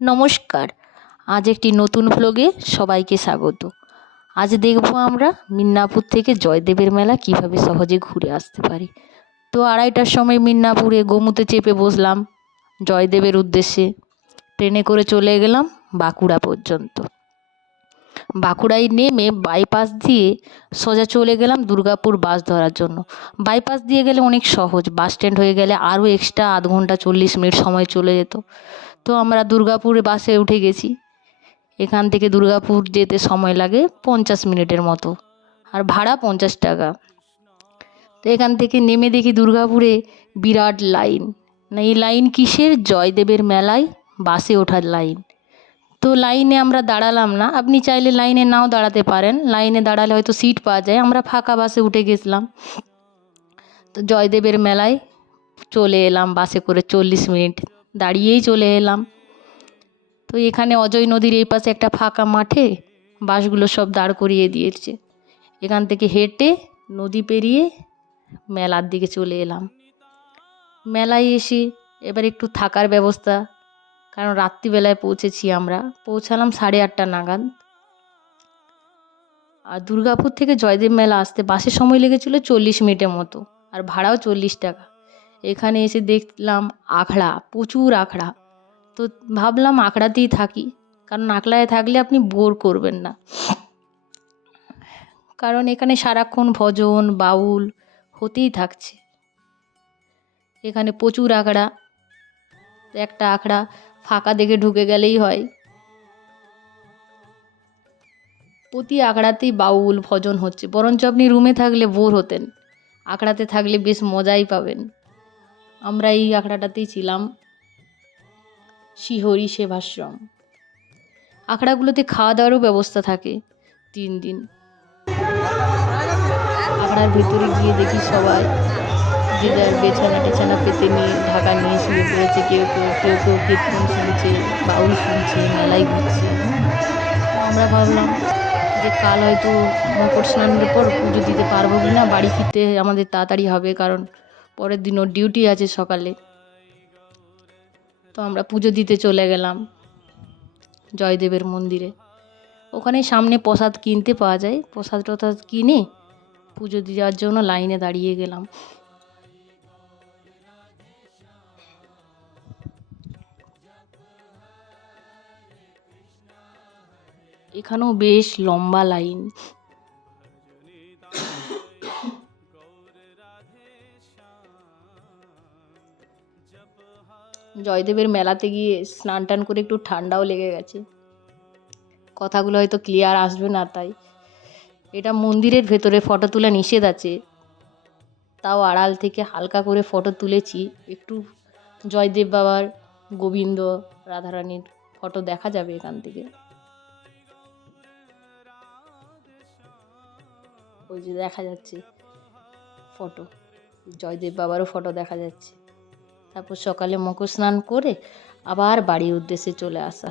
নমস্কার। আজ একটি নতুন ভ্লগে সবাইকে স্বাগত। আজ দেখব আমরা মিদনাপুর থেকে জয়দেবের মেলা কিভাবে সহজে ঘুরে আসতে পারি। তো 2:30টার সময় মিদনাপুরে গোমুতে চেপে বসলাম জয়দেবের উদ্দেশ্যে। ট্রেনে করে চলে গেলাম বাঁকুড়া পর্যন্ত। বাঁকুড়ায় নেমে বাইপাস দিয়ে সোজা চলে গেলাম দুর্গাপুর বাস ধরার জন্য। বাইপাস দিয়ে গেলে অনেক সহজ, বাস স্ট্যান্ড হয়ে গেলে আরও এক্সট্রা আধ ঘন্টা 40 মিনিট সময় চলে যেত। তো আমরা দুর্গাপুরে বাসে উঠে গেছি। এখান থেকে দুর্গাপুর যেতে সময় লাগে 50 মিনিটের মতো, আর ভাড়া 50 টাকা। তো এখান থেকে নেমে দেখি দুর্গাপুরে বিরাট লাইন। না, এই লাইন কিসের? জয়দেবের মেলায় বাসে ওঠার লাইন। তো লাইনে আমরা দাঁড়ালাম না, আপনি চাইলে লাইনে নাও দাঁড়াতে পারেন, লাইনে দাঁড়ালে হয়তো সিট পাওয়া যায়। আমরা ফাঁকা বাসে উঠে গেছিলাম। তো জয়দেবের মেলায় চলে এলাম বাসে করে, 40 মিনিট দাঁড়িয়েই চলে এলাম। তো এখানে অজয় নদীর এই পাশে একটা ফাঁকা মাঠে বাসগুলো সব দাঁড় করিয়ে দিয়েছে। এখান থেকে হেঁটে নদী পেরিয়ে মেলার দিকে চলে এলাম। মেলায় এসে এবার একটু থাকার ব্যবস্থা, কারণ রাত্রিবেলায় পৌঁছেছি আমরা, পৌঁছালাম 8:30 নাগাদ। আর দুর্গাপুর থেকে জয়দেব মেলা আসতে বাসের সময় লেগেছিল 40 মিনিটের মতো, আর ভাড়াও 40 টাকা। এখানে এসে দেখলাম আখড়া, প্রচুর আখড়া। তো ভাবলাম আখড়াতেই থাকি, কারণ আখড়ায় থাকলে আপনি বোর করবেন না, কারণ এখানে সারাক্ষণ ভজন বাউল হতেই থাকছে। এখানে প্রচুর আখড়া, একটা আখড়া ফাঁকা দেখে ঢুকে গেলেই হয়। প্রতি আখড়াতেই বাউল ভজন হচ্ছে, বরঞ্চ আপনি রুমে থাকলে বোর হতেন, আখড়াতে থাকলে বেশ মজাই পাবেন। আমরা এই আখড়াটাতেই ছিলাম, শ্রীহরি সেবাশ্রম। আখড়াগুলোতে খাওয়া দাওয়ারও ব্যবস্থা থাকে 3 দিন। আখড়ার ভেতরে গিয়ে দেখি সবাই যে যার বিছানা টিছানা পেতে নিয়ে ঢাকা নিয়ে শুয়ে পড়েছে। কেউ কীর্তন শুনছে, বাউল শুনছে, মেলায় ঘুরছে। আমরা ভাবলাম যে কাল হয়তো মকর স্নানের পর পুজো দিতে পারবো কি না, বাড়ি ফিরতে আমাদের তাড়াতাড়ি হবে, কারণ পরের দিন ওর ডিউটি আছে সকালে। তো আমরা পুজো দিতে চলে গেলাম জয়দেবের মন্দিরে। ওখানে সামনে প্রসাদ কিনতে পাওয়া যায়, প্রসাদ টসাদ কিনে পুজো দেওয়ার জন্য লাইনে দাঁড়িয়ে গেলাম। এখানেও বেশ লম্বা লাইন। জয়দেবের মেলাতে গিয়ে স্নান টান করে একটু ঠান্ডাও লেগে গেছে, কথাগুলো হয়তো ক্লিয়ার আসবে না, তাই এটা মন্দিরের ভেতরে ফটো তোলা নিষেধ আছে, তাও আড়াল থেকে হালকা করে ফটো তুলেছি। একটু জয়দেব বাবার, গোবিন্দ, রাধারানীর ফটো দেখা যাবে এখান থেকে। ওই যে দেখা যাচ্ছে ফটো, জয়দেব বাবারও ফটো দেখা যাচ্ছে। তারপর সকালে মকর স্নান করে আবার বাড়ির উদ্দেশ্যে চলে আসা।